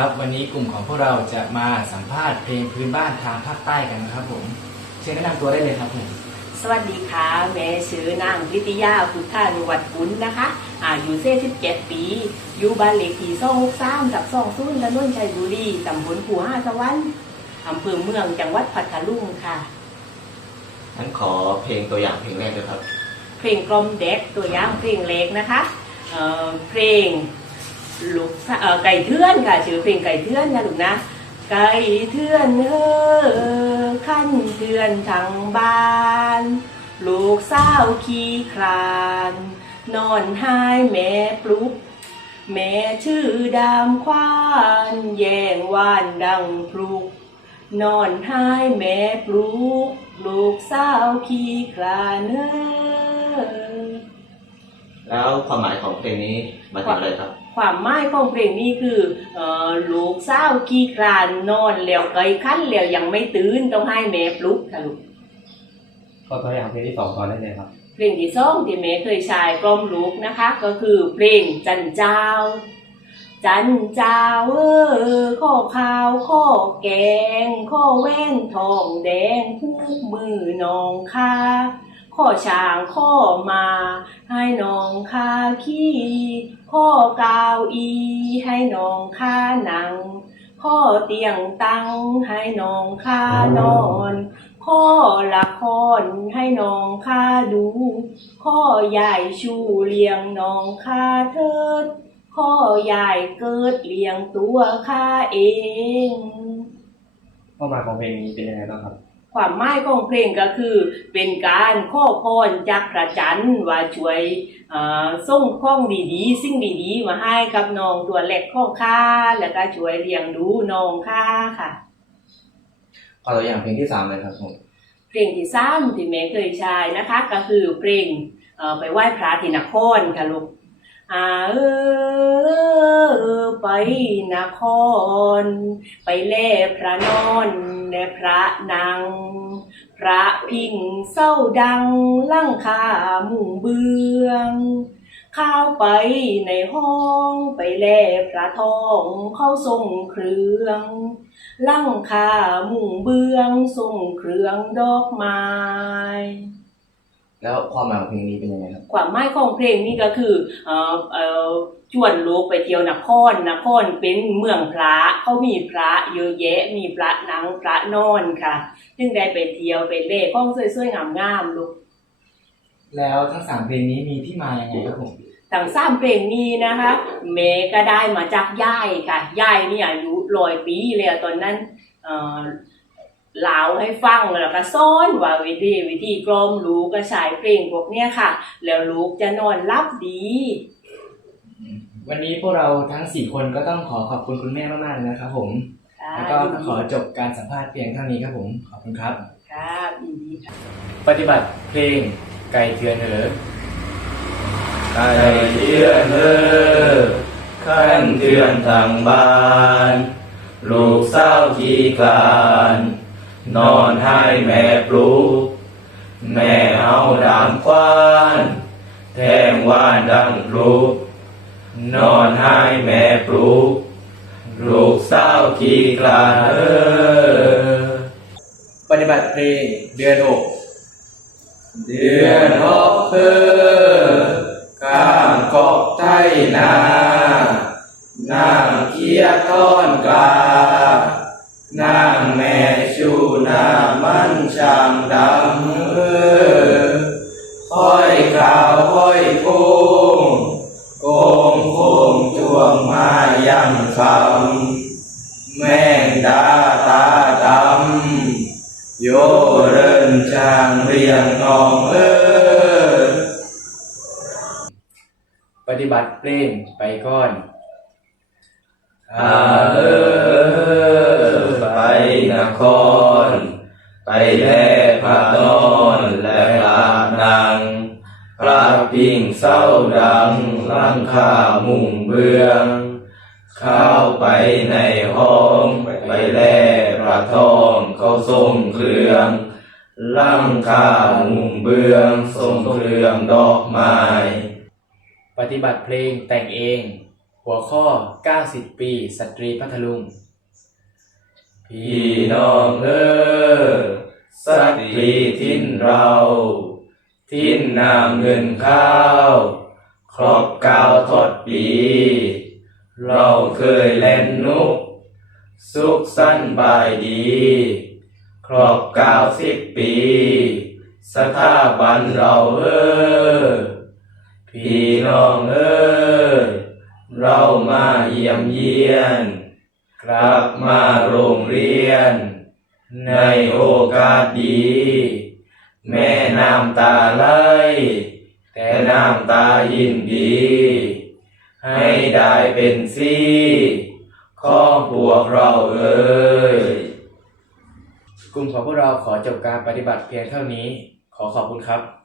วัสดีครับ วันนี้กลุ่มของพวกเราจะมาสัมภาษณ์เพลงพื้นบ้านทางภาคใต้กันนะครับผมเชิญแนะนำตัวได้เลยครับผมสวัสดีค่ะแม่ชื่อนางพิทยาพุทธานุวัฒน์กุลนะคะอายุเซ่17ปี อยู่บ้านเลขที่263กับ20และนนชัยบุรีตำบลผัวห้าสวรรค์อำเภอเมืองจังหวัดพัทลุงค่ะงั้นขอเพลงตัวอย่างเพลงแรกด้วยครับ เพลงกลอมเด็กตัวอย่างเพลงเล็กนะคะเอ่อเพลง ลูกสะเอ่อไก่เทือนค่ะชื่อเพลงไก่เทือนนะลูกนะไก่เทือนเฮ้อขั้นเทือนทางบ้าน ลูกสาวขี้คลาน นอนหายแม่ปลุก แม่ชื่อดามควานแย่งวานดังพลุก นอนหายแม่ปลุก ลูกสาวขี้คลานเอ้อ แล้วความหมายของเพลงนี้มาจากอะไรครับ ความหมายของเพลงนี้คือเอ่อลูกสาวขี้คลานนอนแล้วไกลขั้นแล้วยังไม่ตื่นต้องให้แม่ปลุกค่ะลูกก็ตัวอย่างเพลงที่สองก่อนได้เลยครับเพลงที่สองที่แม่เคยใช้กล่อมลูกนะคะ ก็คือเพลงจันเจ้า จันเจ้าเออข้อข้าวข้อแกงข้อแว่นทองแดงทุกมือนองคา ข้อช้างข้อมา ให้น้องคาขี้ข้อกาวอีให้น้องคาหนัง ข้อเตียงตังให้น้องคานอนข้อละครให้น้องข้าดู ข้อใหญ่ชูเลี้ยงน้องข้าเถิด ข้อใหญ่เกิดเลี้ยงตัวข้าเองความหมายของเพลงนี้เป็นยังไงบ้างครับ ความหมายของเพลงก็คือเป็นการข้อพรจากพระจันทร์ว่าช่วยเอ่อส่งข้องดีๆ สิ่งดีๆ มาให้กับน้องตัวเล็กของข้าแล้วก็ช่วยเลี้ยงดูน้องข้าค่ะขอตัวอย่างเพลงที่สามเลยครับผมเพลงที่สามที่แม่เคยใช้นะคะ ก็คือเพลงเอ่อไปไหว้พระที่นครค่ะลูกอาเออ ไปนคร ไปแล่พระนอนแด่พระนางพระพิงเศร้าดังลั่งคามุงเบืองเข้าไปในห้องไปแล่พระทองเข้าทรงเครื่องลั่งคามุงเบืองส่งเครื่องดอกไม้ แล้วความหมายของเพลงนี้เป็นยังไงครับ ความหมายของเพลงนี้ก็คือเอ่อเอ่อชวนลูกไปเที่ยวนครนครเป็นเมืองพระเขามีพระเยอะแยะ มีพระหนังพระนอนค่ะ ซึ่งได้ไปเที่ยวไปเล่ข้องสวยๆงามๆลูก แล้วทั้งสามเพลงนี้มีที่มาอย่างไงครับผมทั้งสามเพลงนี้นะคะเมย์ก็ได้มาจากยายค่ะยายนี่อายุร้อยปีแล้วตอนนั้นเอ่อ เล่าให้ฟังแล้วก็สอนว่าวิธีวิธีกลอมลูกก็ใช้เพลงพวกเนี้ยค่ะ แล้วลูกจะนอนรับดี วันนี้พวกเราทั้งสี่คนก็ต้องขอขอบคุณคุณแม่มากๆเลยนะครับผมแล้วก็ขอจบการสัมภาษณ์เพียงเท่านี้ครับผมขอบคุณครับครับยินดีค่ะปฏิบัติเพลงไก่เทือนเหอไก่เทือนเออขั้นเทือนทางบ้าน ลูกเศร้าขี้คลาน นอนให้แม่ปลุก แม่เอาดามควาน แทงว่านดังปลุก นอนให้แม่ปลุก ลูกเศร้าขี้คลาเออปฏิบัติเพลงเดือนหกเดือนหกคือข้ามกอกไทยนานางเคียต้อนกานาง เรียงนองเออปฏิบัติเพลงไปก่อนอาเออไปนคร ไปแลพระนอนและพระนางพระพิงเศร้าดังลังคามุงเบือง เข้าไปในห้องไปแลพระทองเขาทรงเครื่อง ลังคามุงเบืองทรงเครื่องดอกไม้ปฏิบัติเพลงแต่งเองผหัวข้อ 90 ปีสตรีพัทลุง พี่น้องเออสตรีทิ้นเรา ทิ้นน้ำเงินข้าว ครบเก้าทอดปี เราเคยเล่นนุก สุขสันต์บายดี ครบเก้าสิบปี สถาบันเราเออพี่น้องเอ้ยเรามาเยี่ยมเยียน กลับมาโรงเรียน ในโอกาสดี แม่น้ำตาไหลแต่น้ำตายินดี ให้ได้เป็นสีของพวกเราเอ้ย กลุ่มของพวกเราขอจบการปฏิบัติเพียงเท่านี้ ขอขอบคุณครับ